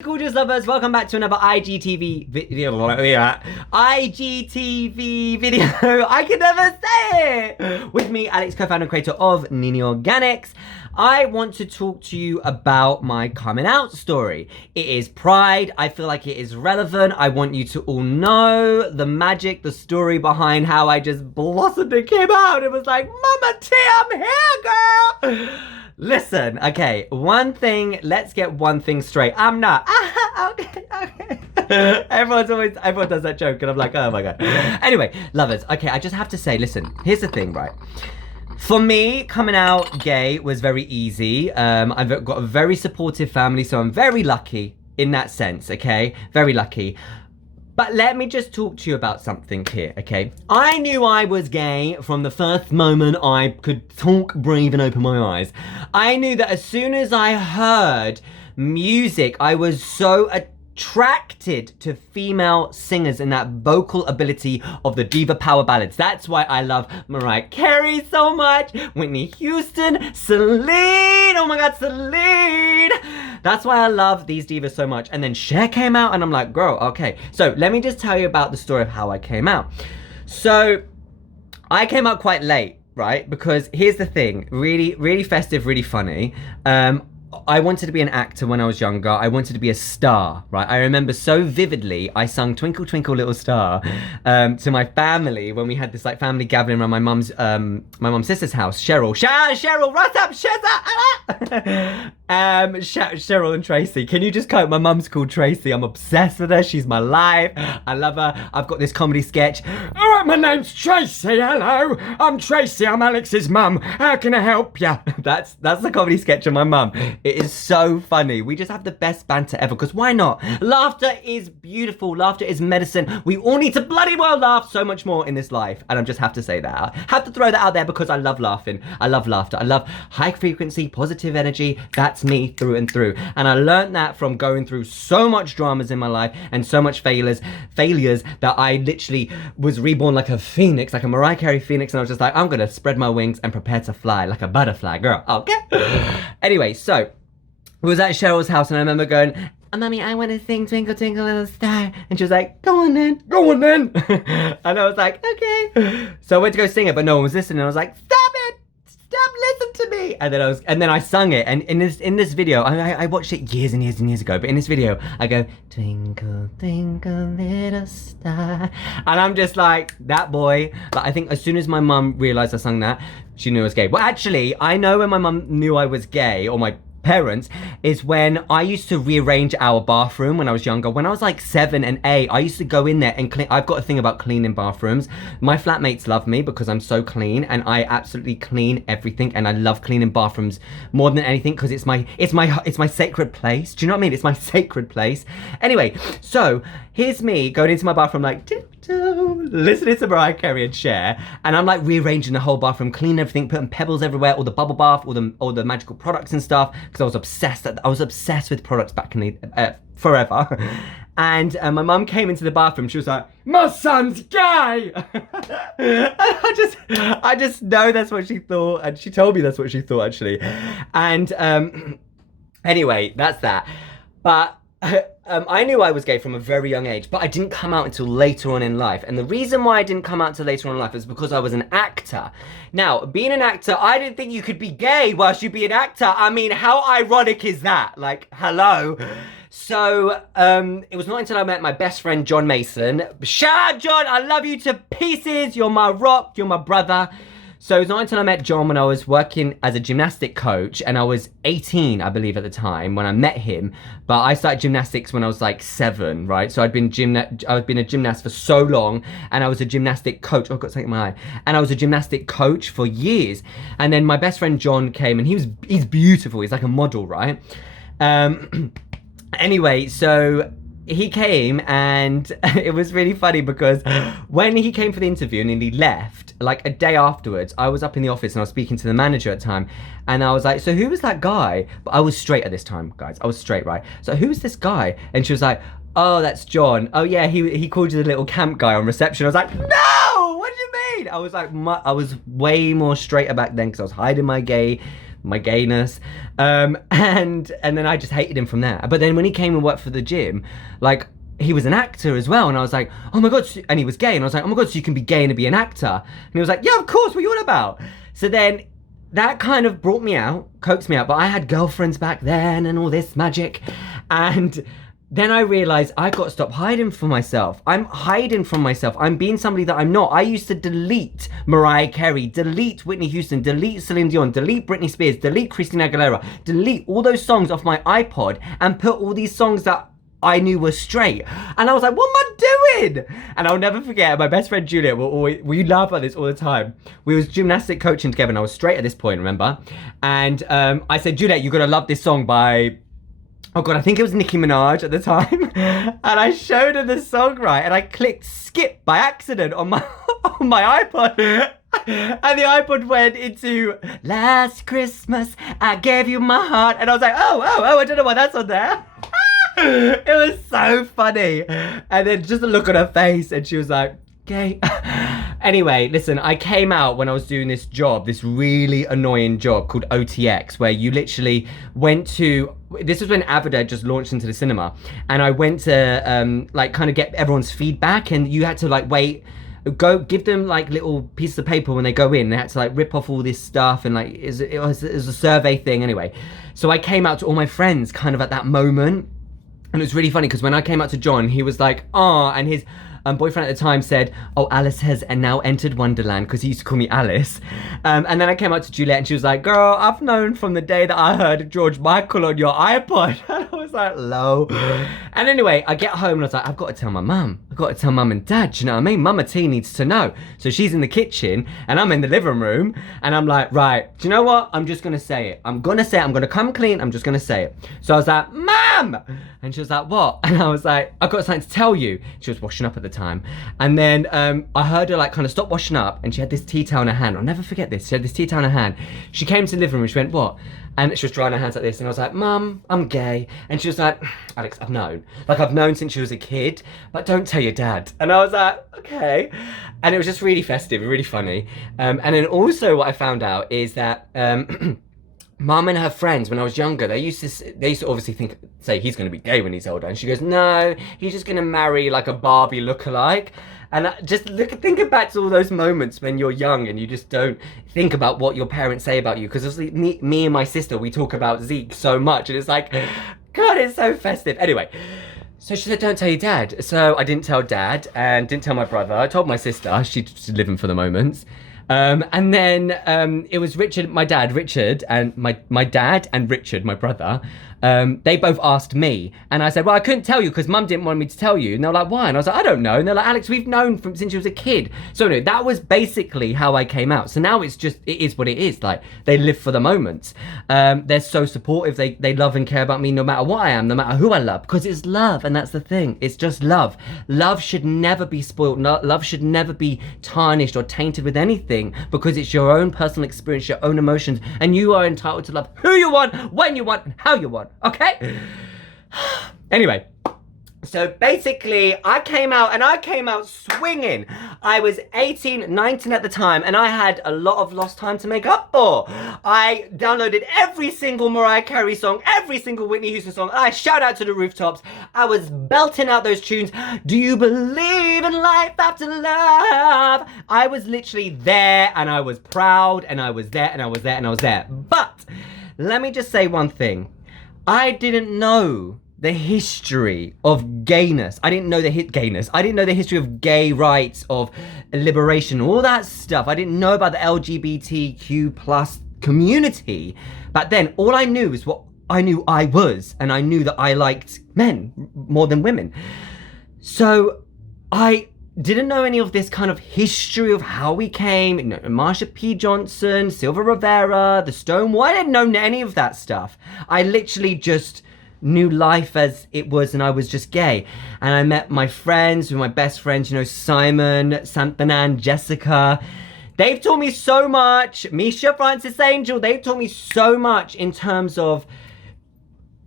Gorgeous lovers, welcome back to another IGTV video. IGTV video. I can never say it. With me, Alex, co-founder and creator of NINI Organics. I want to talk to you about my coming out story. It is Pride. I feel like it is relevant. I want you to all know the magic, the story behind how I just blossomed and came out. It was like, Mama T, I'm here, girl. Listen, okay, one thing, let's get one thing straight. I'm not. Okay. Everyone does that joke and I'm like, oh my God. Anyway, lovers, okay, I just have to say, listen, here's the thing, right? For me, coming out gay was very easy. I've got a very supportive family, so I'm very lucky in that sense, okay? Very lucky. But let me just talk to you about something here, okay? I knew I was gay from the first moment I could talk, breathe, and open my eyes. I knew that as soon as I heard music, I was so attracted to female singers and that vocal ability of the diva power ballads. That's why I love Mariah Carey so much, Whitney Houston, Celine, oh my God, Celine. That's why I love these divas so much. And then Cher came out and I'm like, girl, okay. So let me just tell you about the story of how I came out. So I came out quite late, right? Because here's the thing, really festive, really funny. I wanted to be an actor when I was younger. I wanted to be a star, right? I remember so vividly, I sung Twinkle Twinkle Little Star to my family when we had this like family gathering around my mum's sister's house. Cheryl, what's up, Cheryl and Tracy. Can you just cope? My mum's called Tracy. I'm obsessed with her. She's my life. I love her. I've got this comedy sketch. All right, my name's Tracy. Hello, I'm Tracy. I'm Alex's mum. How can I help you? That's the comedy sketch of my mum. It is so funny. We just have the best banter ever, because why not? Laughter is beautiful. Laughter is medicine. We all need to bloody well laugh so much more in this life. And I just have to say that. I have to throw that out there because I love laughing. I love laughter. I love high frequency, positive energy. That's me through and through. And I learned that from going through so much dramas in my life and so much failures that I literally was reborn like a phoenix, like a Mariah Carey phoenix. And I was just like, I'm going to spread my wings and prepare to fly like a butterfly, girl. Okay. Anyway, so we was at Cheryl's house and I remember going, oh, Mummy, I want to sing Twinkle Twinkle Little Star. And she was like, go on then. And I was like, okay. So I went to go sing it, but no one was listening. I was like, stop it. Stop, listen to me. And then I sung it. And in this video, I watched it years and years and years ago, but in this video, I go, twinkle, twinkle, little star. And I'm just like, that boy. Like, I think as soon as my mum realized I sung that, she knew I was gay. Well, actually, I know when my mum knew I was gay, or my parents, is when I used to rearrange our bathroom when I was younger. When I was like 7 and 8, I used to go in there and clean. I've got a thing about cleaning bathrooms. My flatmates love me because I'm so clean, and I absolutely clean everything, and I love cleaning bathrooms more than anything because it's my sacred place. Do you know what I mean? It's my sacred place. Anyway, so here's me going into my bathroom like listening to Mariah Carey and Cher, and I'm like rearranging the whole bathroom, cleaning everything, putting pebbles everywhere, all the bubble bath, all the magical products and stuff, because I was obsessed with products back in the forever. And my mum came into the bathroom. She was like, my son's gay. I just know that's what she thought, and she told me that's what she thought actually. And anyway, that's that. But I knew I was gay from a very young age, but I didn't come out until later on in life. And the reason why I didn't come out until later on in life is because I was an actor. Now, being an actor, I didn't think you could be gay whilst you be an actor. I mean, how ironic is that? Like, hello. So, it was not until I met my best friend, John Mason. Shout out, John, I love you to pieces. You're my rock, you're my brother. So it was not until I met John when I was working as a gymnastic coach, and I was 18, I believe, at the time when I met him. But I started gymnastics when I was like 7, right? So I'd been a gymnast for so long, and I was a gymnastic coach. Oh, I've got something in my eye. And I was a gymnastic coach for years. And then my best friend John came, and he's beautiful. He's like a model, right? Anyway, so he came, and it was really funny because when he came for the interview and then he left, like a day afterwards, I was up in the office and I was speaking to the manager at the time, and I was like, so who was that guy? But I was straight at this time, guys. I was straight, right? So who was this guy? And she was like, oh, that's John. Oh yeah, he called you the little camp guy on reception. I was like, no, what do you mean? I was like, I was way more straighter back then because I was hiding my gay my gayness. And then I just hated him from there. But then when he came and worked for the gym, like, he was an actor as well, and I was like, oh my god, and he was gay, and I was like, oh my god, so you can be gay and be an actor? And he was like, yeah, of course, what are you on about? So then that kind of brought me out, coaxed me out, but I had girlfriends back then and all this magic. And then I realized I've got to stop hiding from myself. I'm hiding from myself. I'm being somebody that I'm not. I used to delete Mariah Carey, delete Whitney Houston, delete Celine Dion, delete Britney Spears, delete Christina Aguilera, delete all those songs off my iPod and put all these songs that I knew were straight. And I was like, what am I doing? And I'll never forget, my best friend Juliet, we laugh at this all the time. We was gymnastic coaching together and I was straight at this point, remember? And I said, Juliet, you're gonna love this song by, oh god, I think it was Nicki Minaj at the time. And I showed her the song, right? And I clicked skip by accident on my on my iPod. And the iPod went into Last Christmas, I gave you my heart. And I was like, oh, I don't know why that's on there. It was so funny. And then just a look on her face and she was like, okay. Anyway, listen, I came out when I was doing this job, this really annoying job called OTX, where you literally went to, this was when Avida just launched into the cinema, and I went to like kind of get everyone's feedback, and you had to like wait, go give them like little pieces of paper when they go in. They had to like rip off all this stuff, and like it was a survey thing anyway. So I came out to all my friends kind of at that moment. And it was really funny because when I came out to John, he was like, oh, and his boyfriend at the time said, oh, Alice has now entered Wonderland, because he used to call me Alice. And then I came out to Juliet and she was like, girl, I've known from the day that I heard George Michael on your iPod. And I was like, low. And anyway, I get home and I was like, I've got to tell my mum. I've got to tell mum and dad, do you know what I mean? Mama T needs to know. So she's in the kitchen and I'm in the living room and I'm like, right, do you know what? I'm just going to say it. I'm going to say it. I'm going to come clean. I'm just going to say it. So I was like, Mum! And she was like, what? And I was like, I've got something to tell you. She was washing up at the time. And then I heard her like kind of stop washing up and she had this tea towel in her hand. I'll never forget this. She had this tea towel in her hand. She came to the living room and she went, what? And she was drying her hands like this. And I was like, Mum, I'm gay. And she was like, Alex, I've known. Like, I've known since she was a kid, but don't tell your dad. And I was like, okay. And it was just really festive, really funny. And then also what I found out is that Mum and her friends, when I was younger, they used to obviously say he's going to be gay when he's older. And she goes, no, he's just going to marry like a Barbie lookalike. And think back to all those moments when you're young and you just don't think about what your parents say about you. Because obviously me and my sister, we talk about Zeke so much. And it's like, God, it's so festive. Anyway, so she said, don't tell your dad. So I didn't tell dad and didn't tell my brother. I told my sister. She's living for the moments. And then it was my dad, Richard, and my dad and Richard, my brother. They both asked me, and I said, well, I couldn't tell you because Mum didn't want me to tell you. And they're like, why? And I was like, I don't know. And they're like, Alex, we've known since you was a kid. So anyway, that was basically how I came out. So now it is what it is. Like, they live for the moments. They're so supportive. They love and care about me no matter what I am, no matter who I love, because it's love. And that's the thing. It's just love. Love should never be spoiled. Love should never be tarnished or tainted with anything, because it's your own personal experience, your own emotions, and you are entitled to love who you want, when you want, and how you want. Okay? Anyway, so basically I came out swinging. I was 18, 19 at the time, and I had a lot of lost time to make up for. I downloaded every single Mariah Carey song, every single Whitney Houston song. I shout out to the rooftops. I was belting out those tunes. Do you believe in life after love? I was literally there, and I was proud, and I was there, and I was there, and I was there. But let me just say one thing. I didn't know the history of gayness. I didn't know the gayness. I didn't know the history of gay rights, of liberation, all that stuff. I didn't know about the LGBTQ plus community. But then all I knew is what I knew I was, and I knew that I liked men more than women. So I didn't know any of this kind of history of how we came, Marsha P. Johnson, Silva Rivera, the Stonewall. I didn't know any of that stuff. I literally just knew life as it was, and I was just gay. And I met my friends, my best friends, Simon, Santanan, Jessica. They've taught me so much. Misha, Francis Angel, they've taught me so much in terms of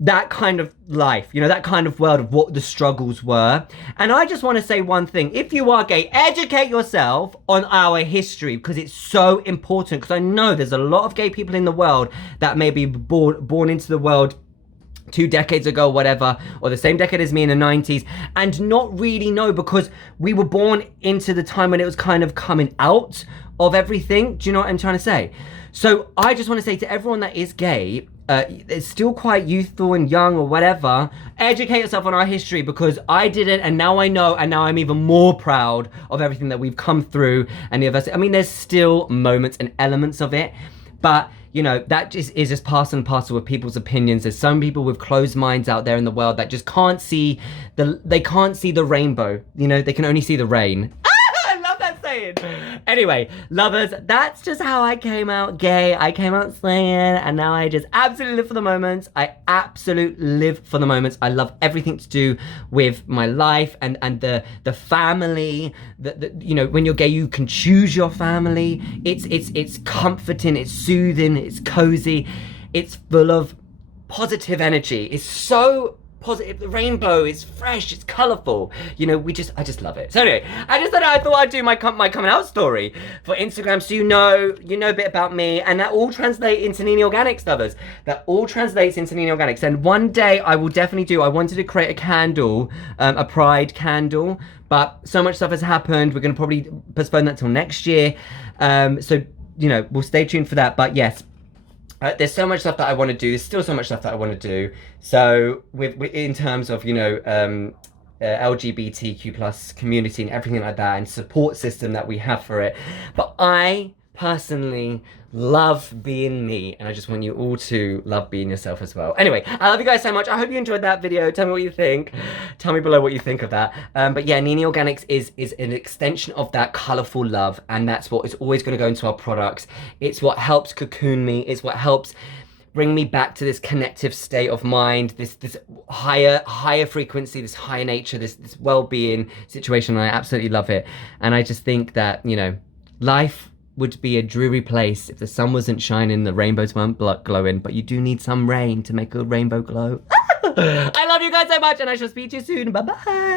that kind of life, you know, that kind of world of what the struggles were. And I just want to say one thing. If you are gay, educate yourself on our history, because it's so important. Because I know there's a lot of gay people in the world that may be born into the world 2 decades ago, whatever, or the same decade as me in the 90s, and not really know, because we were born into the time when it was kind of coming out of everything. Do you know what I'm trying to say? So I just want to say to everyone that is gay, it's still quite youthful and young or whatever, educate yourself on our history, because I didn't, and now I know, and now I'm even more proud of everything that we've come through. And the diversity, I mean, there's still moments and elements of it, but you know, that just is just part and parcel with people's opinions. There's some people with closed minds out there in the world that just can't see they can't see the rainbow. You know, they can only see the rain. I love that saying. Anyway, lovers, that's just how I came out gay. I came out swinging, and now I just absolutely live for the moments. I absolutely live for the moments. I love everything to do with my life and the family. You know, when you're gay, you can choose your family. It's comforting, it's soothing, it's cozy, it's full of positive energy. It's so positive. The rainbow is fresh, it's colorful. You know, I just love it. So anyway, I thought I'd do my coming out story for Instagram, so you know a bit about me, and that all translates into NINI Organics, lovers. That all translates into NINI Organics. And one day I will definitely do, I wanted to create a candle, a pride candle, but so much stuff has happened. We're gonna probably postpone that till next year. So, you know, we'll stay tuned for that. But yes, there's so much stuff that I want to do. There's still so much stuff that I want to do. So with in terms of, you know, LGBTQ plus community and everything like that, and support system that we have for it. But I personally love being me, and I just want you all to love being yourself as well. Anyway, I love you guys so much. I hope you enjoyed that video. Tell me what you think. Tell me below what you think of that. But yeah, NINI Organics is an extension of that colorful love, and that's what is always going to go into our products. It's what helps cocoon me. It's what helps bring me back to this connective state of mind, this higher frequency, this higher nature, this well-being situation. And I absolutely love it. And I just think that, you know, life would be a dreary place if the sun wasn't shining, the rainbows weren't glowing, but you do need some rain to make a rainbow glow. I love you guys so much, and I shall speak to you soon. Bye-bye.